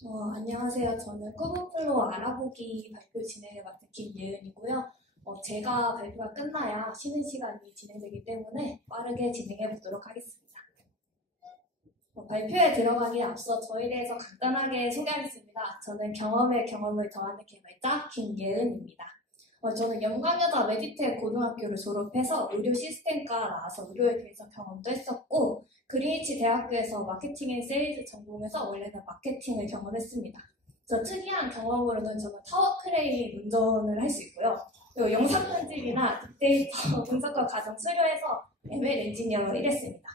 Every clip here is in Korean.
안녕하세요. 저는 쿠브플로 알아보기 발표 진행을 맡은 김예은이고요. 제가 발표가 끝나야 쉬는 시간이 진행되기 때문에 빠르게 진행해 보도록 하겠습니다. 발표에 들어가기에 앞서 저에 대해서 간단하게 소개하겠습니다. 저는 경험에 경험을 더하는 개발자 김예은입니다. 저는 영광여자 메디텍 고등학교를 졸업해서 의료 시스템과 나와서 의료에 대해서 경험도 했었고, 그린위치 대학교에서 마케팅 앤 세일즈 전공해서 원래는 마케팅을 경험했습니다. 저 특이한 경험으로는 저는 타워 크레인 운전을 할 수 있고요. 그리고 영상 편집이나 빅데이터 분석과 과정 수료해서 ML 엔지니어로 일했습니다.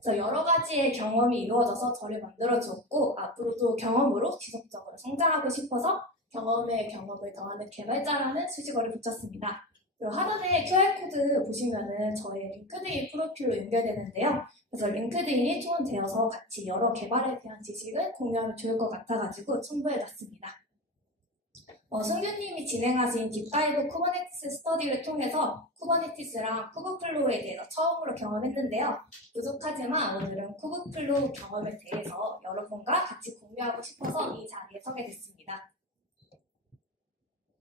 그래서 여러 가지의 경험이 이루어져서 저를 만들어 주었고, 앞으로도 경험으로 지속적으로 성장하고 싶어서 경험에 경험을 더하는 개발자라는 수식어를 붙였습니다. 그리고 하단에 QR코드 보시면은 저의 링크드인 프로필로 연결되는데요. 그래서 링크드인이 투혼되어서 같이 여러 개발에 대한 지식을 공유하면 좋을 것 같아가지고 첨부해놨습니다. 승규님이 진행하신 딥다이브 쿠버네티스 스터디를 통해서 쿠버네티스랑 쿠브플로우에 대해서 처음으로 경험했는데요. 부족하지만 오늘은 쿠브플로우 경험에 대해서 여러분과 같이 공유하고 싶어서 이 자리에 서게 됐습니다.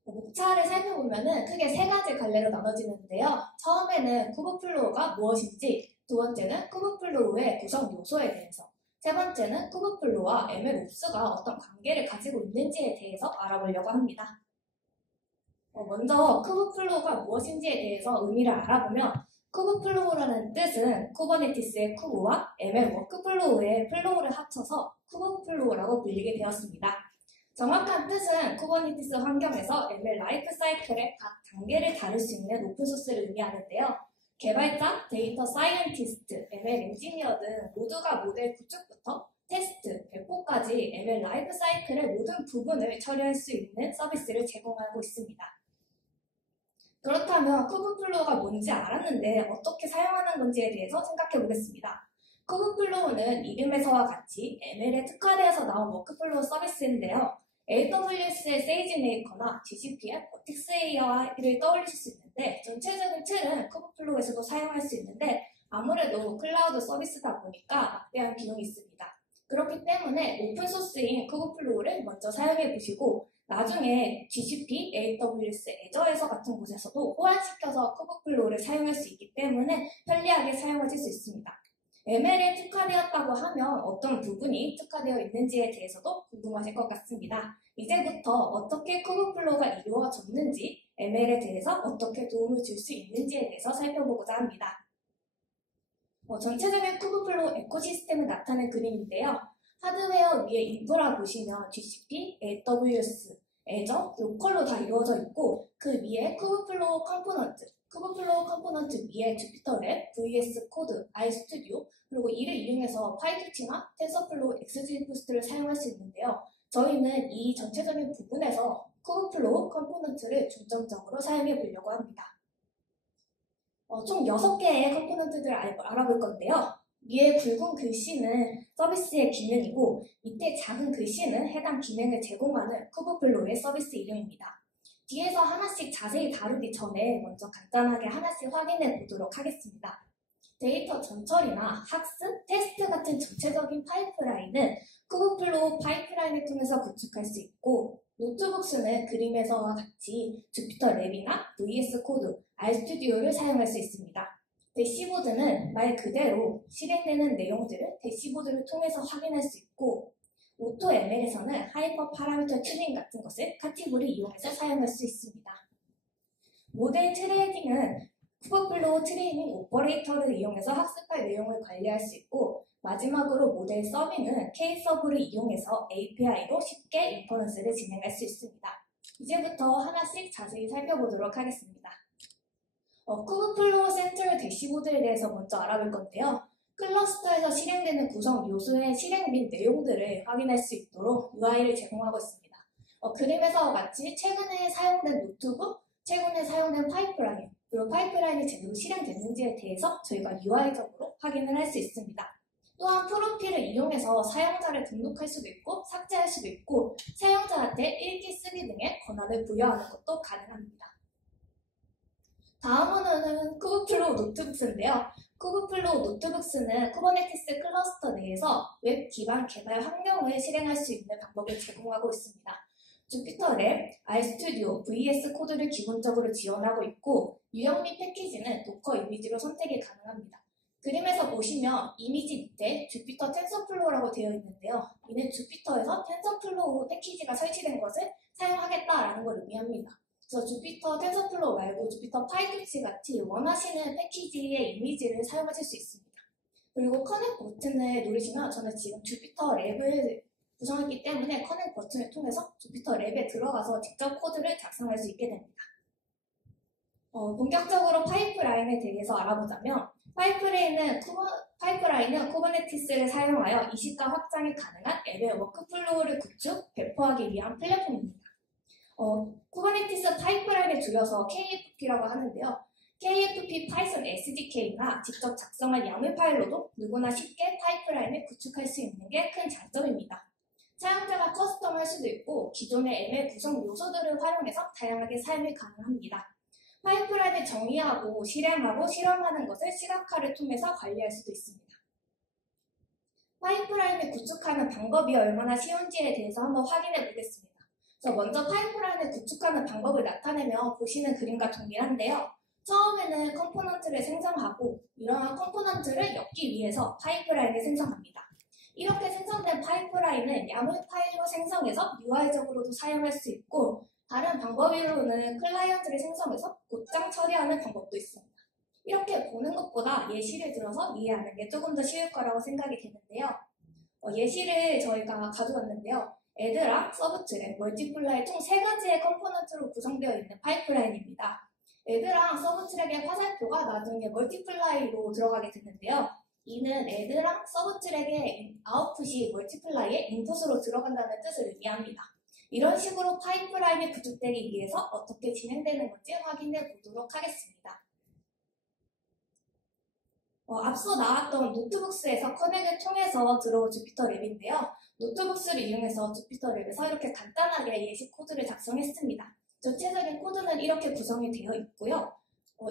목차를 살펴보면 크게 세 가지 갈래로 나눠지는데요. 처음에는 쿠브플로우가 무엇인지, 두 번째는 쿠브플로우의 구성 요소에 대해서, 세 번째는 쿠브플로우와 MLOps가 어떤 관계를 가지고 있는지에 대해서 알아보려고 합니다. 먼저 쿠브플로우가 무엇인지에 대해서 의미를 알아보면 쿠브플로우라는 뜻은 쿠버네티스의 쿠브와 ML 워크플로우의 플로우를 합쳐서 쿠브플로우라고 불리게 되었습니다. 정확한 뜻은 쿠버네티스 환경에서 ML 라이프 사이클의 각 단계를 다룰 수 있는 오픈소스를 의미하는데요. 개발자, 데이터 사이언티스트, ML 엔지니어 등 모두가 모델 구축부터 테스트, 배포까지 ML 라이프 사이클의 모든 부분을 처리할 수 있는 서비스를 제공하고 있습니다. 그렇다면 쿠브플로우가 뭔지 알았는데 어떻게 사용하는 건지에 대해서 생각해 보겠습니다. 쿠브플로우는 이름에서와 같이 ML에 특화되어서 나온 워크플로우 서비스인데요. AWS의 세이지메이커나 GCP의 버틱스 AI를 떠올리실 수 있는데 전체적인 틀은 쿠브플로우에서도 사용할 수 있는데 아무래도 클라우드 서비스다 보니까 막대한 비용이 있습니다. 그렇기 때문에 오픈소스인 쿠브플로우를 먼저 사용해 보시고 나중에 GCP, AWS, 애저에서 같은 곳에서도 호환시켜서 쿠브플로우를 사용할 수 있기 때문에 편리하게 사용하실 수 있습니다. ML에 특화되었다고 하면 어떤 부분이 특화되어 있는지에 대해서도 궁금하실 것 같습니다. 이제부터 어떻게 쿠브플로우가 이루어졌는지, ML에 대해서 어떻게 도움을 줄 수 있는지에 대해서 살펴보고자 합니다. 전체적인 쿠브플로우 에코시스템을 나타낸 그림인데요. 하드웨어 위에 인프라 보시면 GCP, AWS, 애저, 로컬로 다 이루어져 있고 그 위에 쿠브플로우 컴포넌트 위에 주피터랩, VS 코드, RStudio, 그리고 이를 이용해서 파이토치나 텐서플로우, XGBoost를 사용할 수 있는데요. 저희는 이 전체적인 부분에서 쿠브플로우 컴포넌트를 중점적으로 사용해 보려고 합니다. 총 6개의 컴포넌트들을 알아볼 건데요. 위에 굵은 글씨는 서비스의 기능이고 밑에 작은 글씨는 해당 기능을 제공하는 쿠브플로우의 서비스 이름입니다. 뒤에서 하나씩 자세히 다루기 전에 먼저 간단하게 하나씩 확인해 보도록 하겠습니다. 데이터 전처리나 학습, 테스트 같은 전체적인 파이프라인은 쿠브플로우 파이프라인을 통해서 구축할 수 있고 노트북스는 그림에서와 같이 주피터 랩이나 VS 코드, RStudio를 사용할 수 있습니다. 대시보드는 말 그대로 실행되는 내용들을 대시보드를 통해서 확인할 수 있고 오토ML에서는 하이퍼 파라미터 튜닝 같은 것을 카티브를 이용해서 사용할 수 있습니다. 모델 트레이딩은 쿠브플로우 트레이닝 오퍼레이터를 이용해서 학습할 내용을 관리할 수 있고 마지막으로 모델 서빙은 K서브를 이용해서 API로 쉽게 인퍼런스를 진행할 수 있습니다. 이제부터 하나씩 자세히 살펴보도록 하겠습니다. 쿠브플로우 센트럴 대시보드에 대해서 먼저 알아볼 건데요. 클러스터에서 실행되는 구성 요소의 실행 및 내용들을 확인할 수 있도록 UI를 제공하고 있습니다. 그림에서와 같이 최근에 사용된 노트북, 최근에 사용된 파이프라인, 그리고 파이프라인이 제대로 실행됐는지에 대해서 저희가 UI적으로 확인을 할 수 있습니다. 또한 프로필을 이용해서 사용자를 등록할 수도 있고 삭제할 수도 있고 사용자한테 읽기, 쓰기 등의 권한을 부여하는 것도 가능합니다. 다음으로는 쿠브플로우 노트북스인데요. 쿠브플로우 노트북스는 쿠버네티스 클러스터 내에서 웹 기반 개발 환경을 실행할 수 있는 방법을 제공하고 있습니다. 주피터 랩, RStudio, VS 코드를 기본적으로 지원하고 있고 유형 및 패키지는 도커 이미지로 선택이 가능합니다. 그림에서 보시면 이미지 밑에 주피터 텐서플로우라고 되어 있는데요. 이는 주피터에서 텐서플로우 패키지가 설치된 것을 사용하겠다라는 걸 의미합니다. 그래서 주피터 텐서플로우 말고 주피터 파이썬 같이 원하시는 패키지의 이미지를 사용하실 수 있습니다. 그리고 커넥 버튼을 누르시면 저는 지금 주피터 랩을 구성했기 때문에 커넥 버튼을 통해서 주피터 랩에 들어가서 직접 코드를 작성할 수 있게 됩니다. 본격적으로 파이프라인에 대해서 알아보자면 파이프라인은 쿠버네티스를 사용하여 이식과 확장이 가능한 앱의 워크플로우를 구축, 배포하기 위한 플랫폼입니다. 쿠버네티스 파이프라인을 줄여서 KFP라고 하는데요. KFP 파이썬 SDK나 직접 작성한 YAML 파일로도 누구나 쉽게 파이프라인을 구축할 수 있는 게 큰 장점입니다. 사용자가 커스텀할 수도 있고 기존의 ML 구성 요소들을 활용해서 다양하게 사용이 가능합니다. 파이프라인을 정의하고 실행하고 실험하는 것을 시각화를 통해서 관리할 수도 있습니다. 파이프라인을 구축하는 방법이 얼마나 쉬운지에 대해서 한번 확인해 보겠습니다. 그래서 먼저 파이프라인을 구축하는 방법을 나타내면 보시는 그림과 동일한데요. 처음에는 컴포넌트를 생성하고 이러한 컴포넌트를 엮기 위해서 파이프라인을 생성합니다. 이렇게 생성된 파이프라인은 YAML 파일로 생성해서 UI적으로도 사용할 수 있고 다른 방법으로는 클라이언트를 생성해서 곧장 처리하는 방법도 있습니다. 이렇게 보는 것보다 예시를 들어서 이해하는 게 조금 더 쉬울 거라고 생각이 되는데요. 예시를 저희가 가져왔는데요. 애드랑 서브트랙, 멀티플라이 총 3가지의 컴포넌트로 구성되어 있는 파이프라인입니다. 애드랑 서브트랙의 화살표가 나중에 멀티플라이로 들어가게 되는데요. 이는 애드랑 서브트랙의 아웃풋이 멀티플라이의 인풋으로 들어간다는 뜻을 의미합니다. 이런 식으로 파이프라인이 구축되기 위해서 어떻게 진행되는 건지 확인해 보도록 하겠습니다. 앞서 나왔던 노트북스에서 커넥을 통해서 들어온 주피터 랩인데요. 노트북스를 이용해서 주피터 랩에서 이렇게 간단하게 예시 코드를 작성했습니다. 전체적인 코드는 이렇게 구성이 되어 있고요.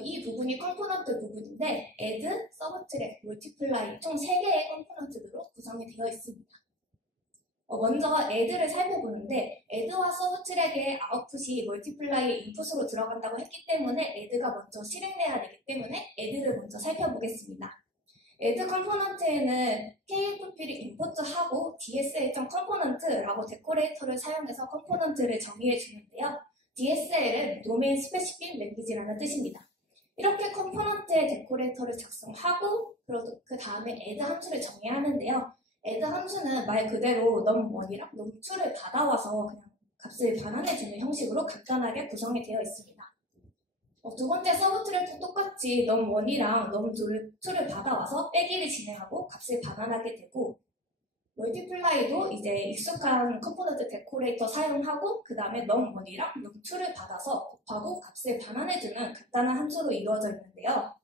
이 부분이 컴포넌트 부분인데 add, 서브트랙, 멀티플라이 총 3개의 컴포넌트로 구성이 되어 있습니다. 먼저 add를 살펴보는데 add와 서브트랙의 아웃풋이 멀티플라이의 인풋으로 들어간다고 했기 때문에 add가 먼저 실행돼야 되기 때문에 add를 먼저 살펴보겠습니다. add 컴포넌트에는 KFP를 임포트하고 DSL.컴포넌트라고 데코레이터를 사용해서 컴포넌트를 정의해 주는데요. DSL은 도메인 스페시픽 랭귀지라는 뜻입니다. 이렇게 컴포넌트의 데코레이터를 작성하고 그 다음에 add 함수를 정의해야 하는데요. add 함수는 말 그대로 num1이랑 num2를 받아와서 그냥 값을 반환해주는 형식으로 간단하게 구성이 되어 있습니다. 두 번째 서브트랙도 똑같이 num1이랑 num2를 받아와서 빼기를 진행하고 값을 반환하게 되고 멀티플라이도 이제 익숙한 컴포넌트 데코레이터 사용하고 그 다음에 num1이랑 num2를 받아서 곱하고 값을 반환해주는 간단한 함수로 이루어져 있는데요.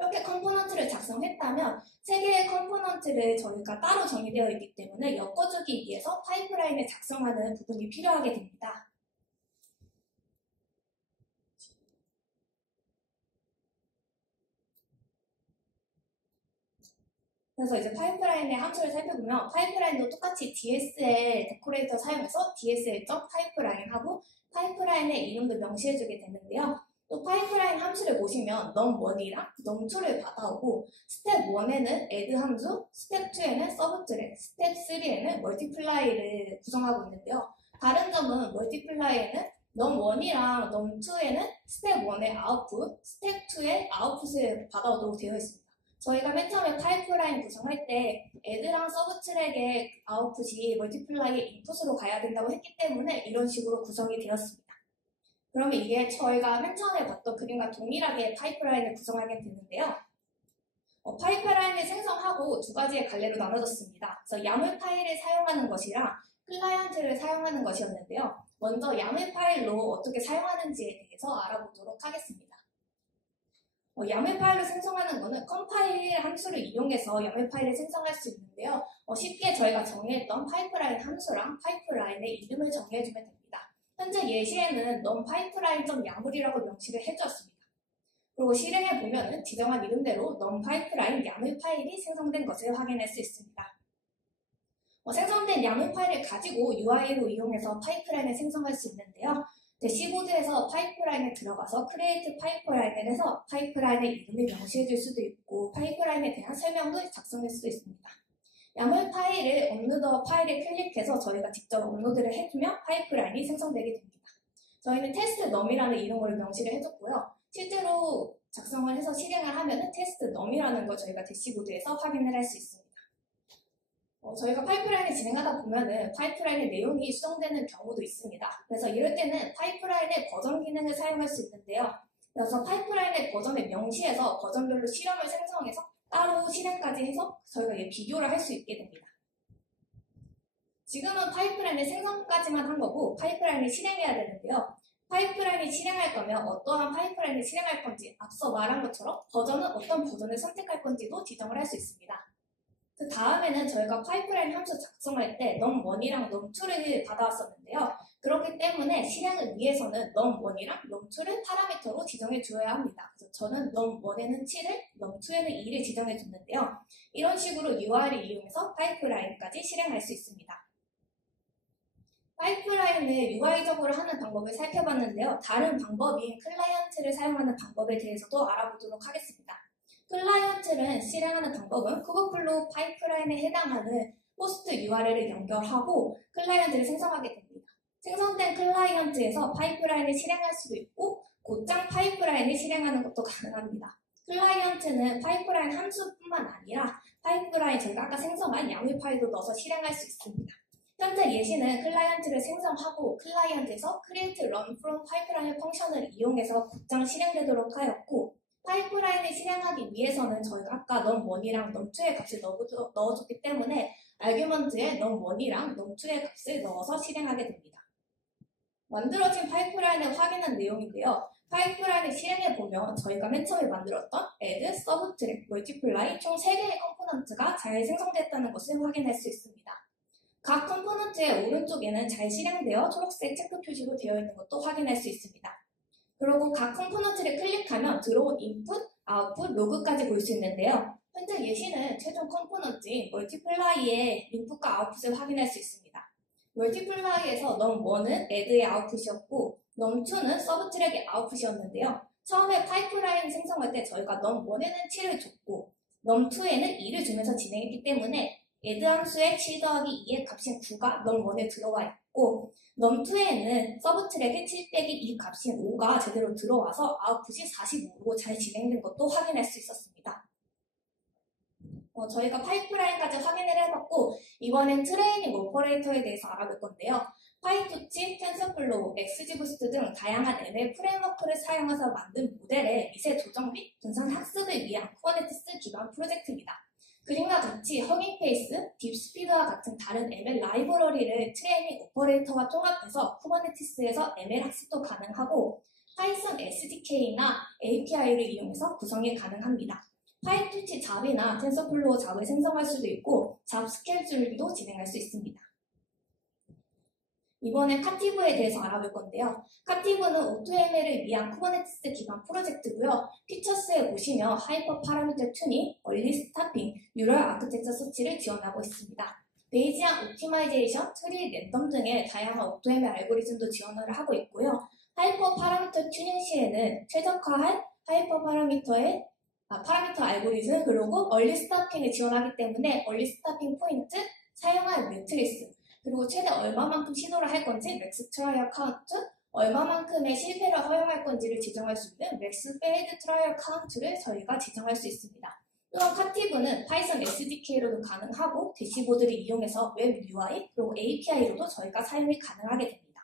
이렇게 컴포넌트를 작성했다면 3개의 컴포넌트를 저희가 따로 정의되어 있기 때문에 엮어주기 위해서 파이프라인을 작성하는 부분이 필요하게 됩니다. 그래서 이제 파이프라인의 함수를 살펴보면 파이프라인도 똑같이 DSL 데코레이터 사용해서 DSL.파이프라인하고 파이프라인의 이름도 명시해주게 되는데요. 또 파이프라인 함수를 보시면 num1이랑 num2를 받아오고 스텝 1에는 add 함수, 스텝 2에는 서브트랙, 스텝 3에는 멀티플라이를 구성하고 있는데요. 다른 점은 멀티플라이에는 num1이랑 num2에는 스텝 1의 아웃풋, 스텝 2의 아웃풋을 받아오도록 되어 있습니다. 저희가 맨 처음에 파이프라인 구성할 때 add랑 서브트랙의 아웃풋이 멀티플라이의 인풋으로 가야 된다고 했기 때문에 이런 식으로 구성이 되었습니다. 그러면 이게 저희가 맨 처음에 봤던 그림과 동일하게 파이프라인을 구성하게 되는데요. 파이프라인을 생성하고 2가지의 갈래로 나눠졌습니다. 그래서 YAML 파일을 사용하는 것이랑 클라이언트를 사용하는 것이었는데요. 먼저 YAML 파일로 어떻게 사용하는지에 대해서 알아보도록 하겠습니다. YAML 파일을 생성하는 것은 컴파일 함수를 이용해서 YAML 파일을 생성할 수 있는데요. 쉽게 저희가 정의했던 파이프라인 함수랑 파이프라인의 이름을 정의해주면 됩니다. 현재 예시에는 num pipeline.yaml이라고 명시를 해주었습니다. 그리고 실행해 보면은 지정한 이름대로 넘 파이프라인 YAML 파일이 생성된 것을 확인할 수 있습니다. 생성된 YAML 파일을 가지고 UI로 이용해서 파이프라인을 생성할 수 있는데요. 대시보드에서 파이프라인에 들어가서 크리에이트 파이프라인을 해서 파이프라인의 이름을 명시해 줄 수도 있고 파이프라인에 대한 설명도 작성할 수도 있습니다. YAML 파일을 업로드 파일을 클릭해서 저희가 직접 업로드를 해주면 파이프라인이 생성되게 됩니다. 저희는 테스트 넘이라는 이름으로 명시를 해줬고요. 실제로 작성을 해서 실행을 하면 테스트 넘이라는 걸 저희가 대시보드에서 확인을 할 수 있습니다. 저희가 파이프라인을 진행하다 보면은 파이프라인의 내용이 수정되는 경우도 있습니다. 그래서 이럴 때는 파이프라인의 버전 기능을 사용할 수 있는데요. 그래서 파이프라인의 버전을 명시해서 버전별로 실험을 생성해서 따로 실행까지 해서 저희가 비교를 할 수 있게 됩니다. 지금은 파이프라인의 생성까지만 한 거고 파이프라인을 실행해야 되는데요. 파이프라인을 실행할 거면 어떠한 파이프라인을 실행할 건지 앞서 말한 것처럼 버전은 어떤 버전을 선택할 건지도 지정을 할 수 있습니다. 그 다음에는 저희가 파이프라인 함수 작성할 때 num1이랑 num2를 받아왔었는데요. 그렇기 때문에 실행을 위해서는 num1이랑 num2를 파라미터로 지정해 주어야 합니다. 그래서 저는 num1에는 7을, num2에는 2를 지정해 줬는데요. 이런 식으로 UI를 이용해서 파이프라인까지 실행할 수 있습니다. 파이프라인을 UI적으로 하는 방법을 살펴봤는데요. 다른 방법인 클라이언트를 사용하는 방법에 대해서도 알아보도록 하겠습니다. 클라이언트를 실행하는 방법은 쿠버플로우 파이프라인에 해당하는 호스트 URL을 연결하고 클라이언트를 생성하게 됩니다. 생성된 클라이언트에서 파이프라인을 실행할 수도 있고 곧장 파이프라인을 실행하는 것도 가능합니다. 클라이언트는 파이프라인 함수뿐만 아니라 파이프라인 저희가 아까 생성한 YAML 파일도 넣어서 실행할 수 있습니다. 현재 예시는 클라이언트를 생성하고 클라이언트에서 create run from pipeline 펑션을 이용해서 곧장 실행되도록 하였고 파이프라인을 실행하기 위해서는 저희가 아까 num1이랑 num2의 값을 넣어줬기 때문에 아규먼트에 num1이랑 num2의 값을 넣어서 실행하게 됩니다. 만들어진 파이프라인을 확인한 내용인데요. 파이프라인을 실행해보면 저희가 맨 처음에 만들었던 add, subtract, multiply 총 3개의 컴포넌트가 잘 생성됐다는 것을 확인할 수 있습니다. 각 컴포넌트의 오른쪽에는 잘 실행되어 초록색 체크 표시로 되어 있는 것도 확인할 수 있습니다. 그리고 각 컴포넌트를 클릭하면 들어온 인풋, 아웃풋, 로그까지 볼 수 있는데요. 현재 예시는 최종 컴포넌트인 멀티플라이의 인풋과 아웃풋을 확인할 수 있습니다. 멀티플라이에서 num1은 add의 아웃풋이었고 num2는 서브트랙의 아웃풋이었는데요. 처음에 파이프라인 생성할 때 저희가 num1에는 7을 줬고 num2에는 2를 주면서 진행했기 때문에 add 함수의 7 더하기 2의 값인 9가 num1에 들어와 있고 num2에는 서브트랙의 7 빼기 2 값인 5가 제대로 들어와서 아웃풋이 45로 잘 진행된 것도 확인할 수 있었습니다. 저희가 파이프라인까지 확인을 해봤고 이번엔 트레이닝 오퍼레이터에 대해서 알아볼 건데요. 파이토치, 텐서플로우, XGBoost 등 다양한 ML 프레임워크를 사용해서 만든 모델의 미세 조정 및 분산 학습을 위한 쿠버네티스 기반 프로젝트입니다. 그림과 같이 허밍페이스, 딥스피드와 같은 다른 ML 라이브러리를 트레이닝 오퍼레이터와 통합해서 쿠버네티스에서 ML 학습도 가능하고 파이썬 SDK나 API를 이용해서 구성이 가능합니다. 파이토치 잡이나 텐서플로우 잡을 생성할 수도 있고 잡 스케줄도 진행할 수 있습니다. 이번엔 카티브에 대해서 알아볼 건데요. 카티브는 오토ML을 위한 쿠버네티스 기반 프로젝트고요. 피처스에 보시면 하이퍼 파라미터 튜닝, 얼리 스타핑, 뉴럴 아크텍처 서치를 지원하고 있습니다. 베이지안 옵티마이제이션, 트리 랜덤 등의 다양한 오토ML 알고리즘도 지원을 하고 있고요. 하이퍼 파라미터 튜닝 시에는 최적화한 하이퍼 파라미터 알고리즘 그리고 얼리 스타핑을 지원하기 때문에 얼리 스타핑 포인트, 사용할 매트리스 그리고 최대 얼마만큼 시도를 할 건지 맥스 트라이얼 카운트, 얼마만큼의 실패를 허용할 건지를 지정할 수 있는 맥스 페이드 트라이얼 카운트를 저희가 지정할 수 있습니다. 또한 카티브는 파이썬 SDK로도 가능하고 대시보드를 이용해서 웹 UI 그리고 API로도 저희가 사용이 가능하게 됩니다.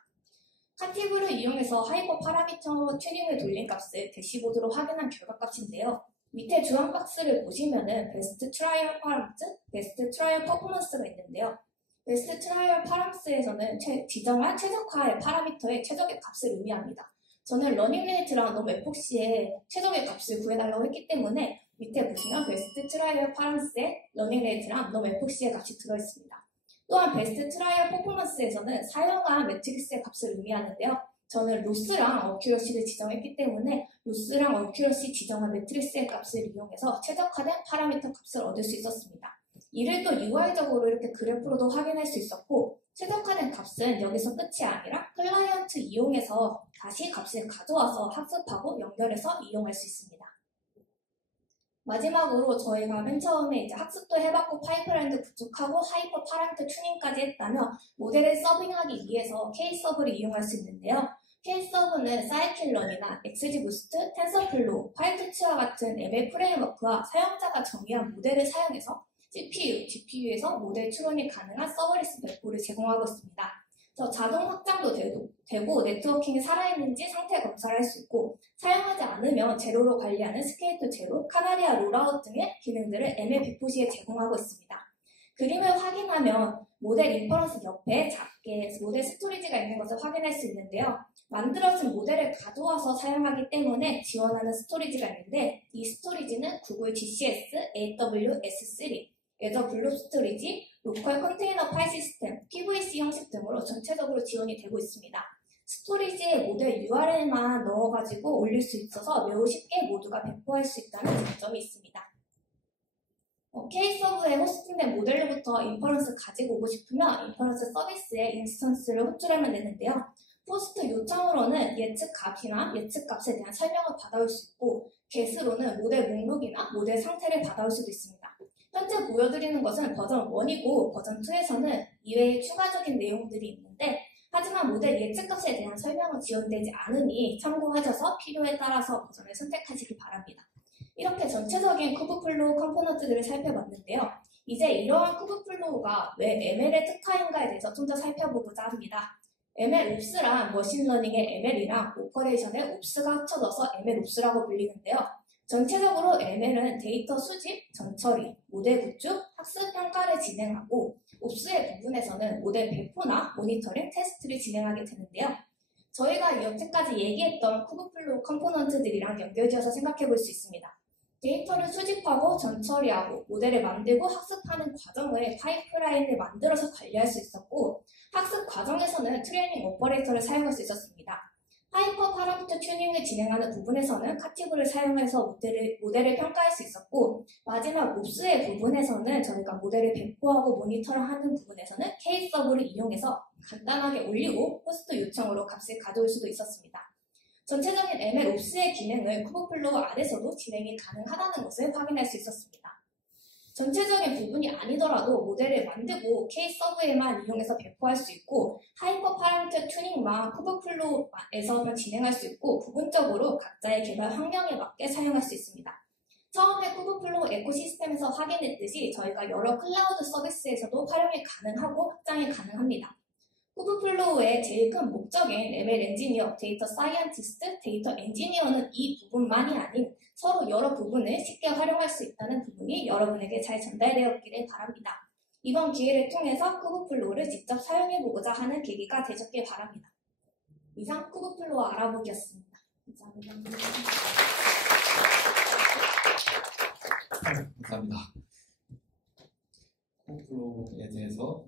카티브를 이용해서 하이퍼 파라미터 튜닝을 돌린 값을 대시보드로 확인한 결과값인데요. 밑에 주황 박스를 보시면은 베스트 트라이얼 파라미터, 베스트 트라이얼 퍼포먼스가 있는데요. 베스트 트라이얼 파람스에서는 지정한 최적화의 파라미터의 최적의 값을 의미합니다. 저는 러닝레이트랑 너무FC의 최적의 값을 구해달라고 했기 때문에 밑에 보시면 베스트 트라이얼 파람스에 러닝레이트랑 너무FC의 값이 들어있습니다. 또한 베스트 트라이얼 퍼포먼스에서는 사용한 매트릭스의 값을 의미하는데요. 저는 로스랑 어큐러시를 지정했기 때문에 로스랑 어큐러시 지정한 매트리스의 값을 이용해서 최적화된 파라미터 값을 얻을 수 있었습니다. 이를 또 UI적으로 이렇게 그래프로도 확인할 수 있었고, 최적화된 값은 여기서 끝이 아니라 클라이언트 이용해서 다시 값을 가져와서 학습하고 연결해서 이용할 수 있습니다. 마지막으로 저희가 맨 처음에 이제 학습도 해봤고 파이프라인도 구축하고 하이퍼 파라미터 튜닝까지 했다면 모델을 서빙하기 위해서 K-서브를 이용할 수 있는데요. K-서브는 사이클런이나 XGBoost, 텐서플로우, 파이토치와 같은 ML 프레임워크와 사용자가 정의한 모델을 사용해서 CPU, GPU에서 모델 추론이 가능한 서버리스 배포를 제공하고 있습니다. 그래서 자동 확장도 되고 네트워킹이 살아있는지 상태 검사를 할 수 있고, 사용하지 않으면 제로로 관리하는 스케이트 제로, 카나리아 롤아웃 등의 기능들을 ML 배포 시에 제공하고 있습니다. 그림을 확인하면 모델 인퍼런스 옆에 작게 모델 스토리지가 있는 것을 확인할 수 있는데요. 만들어진 모델을 가져와서 사용하기 때문에 지원하는 스토리지가 있는데, 이 스토리지는 구글 GCS, AWS3, 애저 블록 스토리지, 로컬 컨테이너 파일 시스템, PVC 형식 등으로 전체적으로 지원이 되고 있습니다. 스토리지에 모델 URL만 넣어가지고 올릴 수 있어서 매우 쉽게 모두가 배포할 수 있다는 장점이 있습니다. K-서브에 호스팅된 모델로부터 인퍼런스 가지고 오고 싶으면 인퍼런스 서비스에 인스턴스를 호출하면 되는데요. 포스트 요청으로는 예측 값이나 예측 값에 대한 설명을 받아올 수 있고, get으로는 모델 목록이나 모델 상태를 받아올 수도 있습니다. 현재 보여드리는 것은 버전 1이고 버전 2에서는 이외에 추가적인 내용들이 있는데, 하지만 모델 예측값에 대한 설명은 지원되지 않으니 참고하셔서 필요에 따라서 버전을 선택하시기 바랍니다. 이렇게 전체적인 쿠브플로우 컴포넌트들을 살펴봤는데요. 이제 이러한 쿠브플로우가 왜 ML의 특화인가에 대해서 좀 더 살펴보고자 합니다. MLOps란 머신러닝의 ML이랑 오퍼레이션의 OPS가 합쳐져서 MLOps라고 불리는데요. 전체적으로 ML은 데이터 수집, 전처리, 모델 구축, 학습 평가를 진행하고, 옵스의 부분에서는 모델 배포나 모니터링, 테스트를 진행하게 되는데요. 저희가 여태까지 얘기했던 쿠브플로우 컴포넌트들이랑 연결지어서 생각해 볼 수 있습니다. 데이터를 수집하고 전처리하고 모델을 만들고 학습하는 과정을 파이프라인을 만들어서 관리할 수 있었고, 학습 과정에서는 트레이닝 오퍼레이터를 사용할 수 있었습니다. 하이퍼 파라미터 튜닝을 진행하는 부분에서는 카티브를 사용해서 모델을 평가할 수 있었고, 마지막 옵스의 부분에서는 저희가 모델을 배포하고 모니터링하는 부분에서는 K-서브를 이용해서 간단하게 올리고 호스트 요청으로 값을 가져올 수도 있었습니다. 전체적인 ML 옵스의 기능을 쿠브플로우 안에서도 진행이 가능하다는 것을 확인할 수 있었습니다. 전체적인 부분이 아니더라도 모델을 만들고 K-서브에만 이용해서 배포할 수 있고, 하이퍼 파라미터 튜닝만 쿠브플로우에서만 진행할 수 있고, 부분적으로 각자의 개발 환경에 맞게 사용할 수 있습니다. 처음에 쿠브플로우 에코시스템에서 확인했듯이 저희가 여러 클라우드 서비스에서도 활용이 가능하고 확장이 가능합니다. 쿠브플로우의 제일 큰 목적인 ML 엔지니어, 데이터 사이언티스트, 데이터 엔지니어는 이 부분만이 아닌 서로 여러 부분을 쉽게 활용할 수 있다는 부분이 여러분에게 잘 전달되었기를 바랍니다. 이번 기회를 통해서 쿠브플로우를 직접 사용해보고자 하는 계기가 되셨길 바랍니다. 이상 쿠브플로우 알아보기였습니다. 감사합니다. 감사합니다. 쿠브플로우에 대해서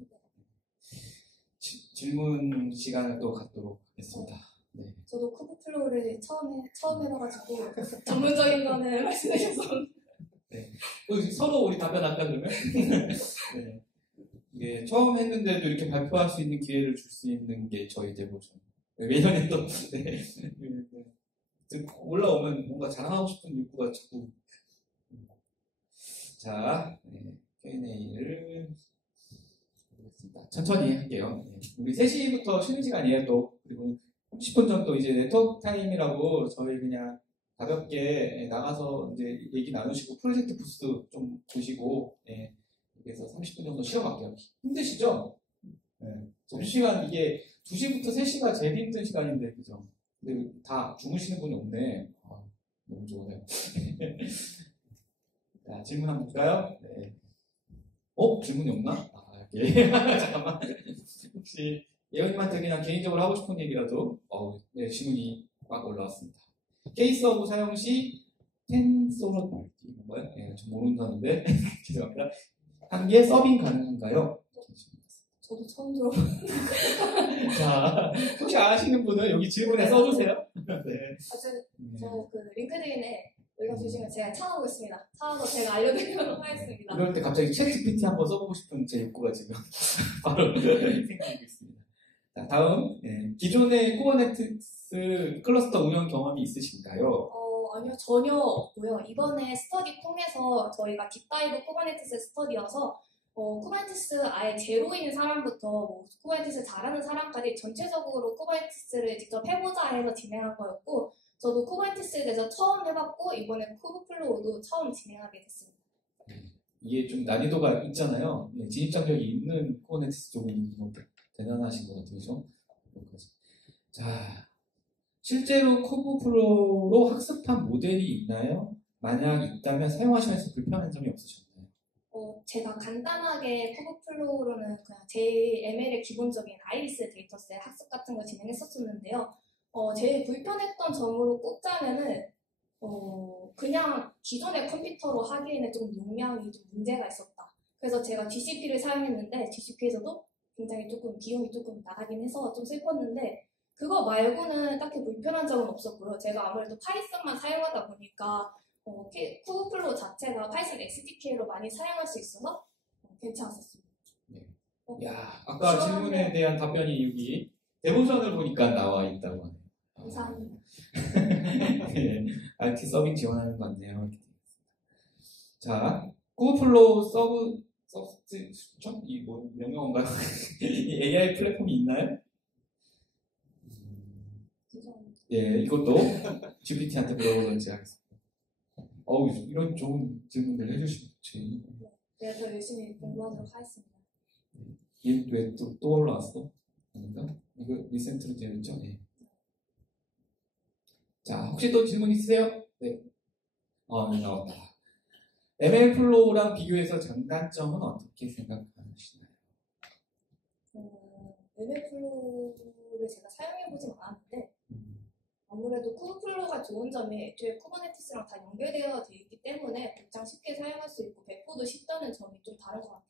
질문 시간을 또 갖도록 하겠습니다. 네. 저도 쿠브플로우를 처음 해봐가지고 전문적인 거는 말씀해주셔서 네. 서로 우리 답변할까 그러면? 네. 이게 처음 했는데도 이렇게 발표할 수 있는 기회를 줄 수 있는 게 저희 제보죠. 매년에 또 네. 올라오면 뭔가 자랑하고 싶은 욕구가 자꾸. 자, 네. Q&A를 천천히 할게요. 네. 우리 3시부터 쉬는 시간이에요. 또 그리고 30분 정도 이제 네트워크 타임이라고 저희 그냥 가볍게 나가서 이제 얘기 나누시고 프로젝트 부스도 좀 보시고, 예. 그래서 30분 정도 쉬어갈게요. 힘드시죠? 네. 점심시간 이게 2시부터 3시가 제일 힘든 시간인데, 그죠? 근데 다 주무시는 분이 없네. 아, 너무 좋네요. 자, 질문 한번 볼까요? 네. 질문이 없나? 예. 잠깐만. 혹시 예원님한테 그냥 개인적으로 하고 싶은 얘기라도, 네, 질문이 막 올라왔습니다. K-서브 사용 시 텐소로 뭔가요? 예, 전 모른다는데 죄송합니다. 한 개 서빙 가능한가요? 저도 처음 들어봐요. 자, 혹시 아시는 분은 여기 질문에 써주세요. 네. 저그 링크드인에 올려주시면 제가 찾아보겠습니다. 찾아서 제가 알려드리도록 하겠습니다. 이럴 때 갑자기 챗 GPT 한번 써보고 싶은 제 욕구가 지금 바로 생기고 있습니다. 자, 다음. 기존의 쿠버네티스 클러스터 운영 경험이 있으신가요? 아니요, 전혀 없고요. 이번에 스터디 통해서 저희가 딥다이브 쿠버네티스 스터디여서 쿠버네티스 아예 제로인 사람부터 쿠버네티스 잘하는 사람까지 전체적으로 쿠버네티스를 직접 해보자 해서 진행한 거였고, 저도 쿠버네티스에 대해서 처음 해봤고 이번에 쿠브플로우도 처음 진행하게 됐습니다. 이게 좀 난이도가 있잖아요. 진입장벽이 있는 쿠버네티스 쪽은 대단하신 것 같아요. 그죠? 자, 실제로 쿠브플로우로 학습한 모델이 있나요? 만약 있다면 사용하시면서 불편한 점이 없으셨나요? 제가 간단하게 쿠브플로우로는 그냥 JML의 기본적인 아이리스 데이터셋 학습 같은 걸 진행했었는데요. 제일 불편했던 점으로 꼽자면은 그냥 기존의 컴퓨터로 하기에는 좀 용량이 좀 문제가 있었다. 그래서 제가 GCP를 사용했는데 GCP에서도 굉장히 조금 비용이 조금 나가긴 해서 좀 슬펐는데, 그거 말고는 딱히 불편한 점은 없었고요. 제가 아무래도 파이썬만 사용하다 보니까 쿠브플로우 자체가 파이썬 SDK로 많이 사용할 수 있어서 괜찮았었습니다. 야, 아까 질문에 대한 답변이 여기 데모션을 보니까 나와 있다고 하네요. 감사합니다. 네, RT 서빙 지원하는 것 같네요. 자, 쿠브플로우 서브스크립션? 이 명령어인가요? 이 AI 플랫폼이 있나요? 예, 이것도 GPT한테 물어보든지 하겠습니다. 이런 좋은 질문들 해주시면 좋지. 네, 더 열심히 공부하도록 하겠습니다. 얘 왜 또 올라왔어? 아닌가? 이거 리센트로 되었죠? 네. 자, 혹시 또 질문 있으세요? 네. 네, 나왔다. ML플로우랑 비교해서 장단점은 어떻게 생각하시나요? ML플로우를 제가 사용해보진 않았는데, 아무래도 쿠브플로우가 좋은 점이 애초에 쿠버네티스랑 다 연결되어 있기 때문에 복장 쉽게 사용할 수 있고 배포도 쉽다는 점이 좀 다른 것 같아요.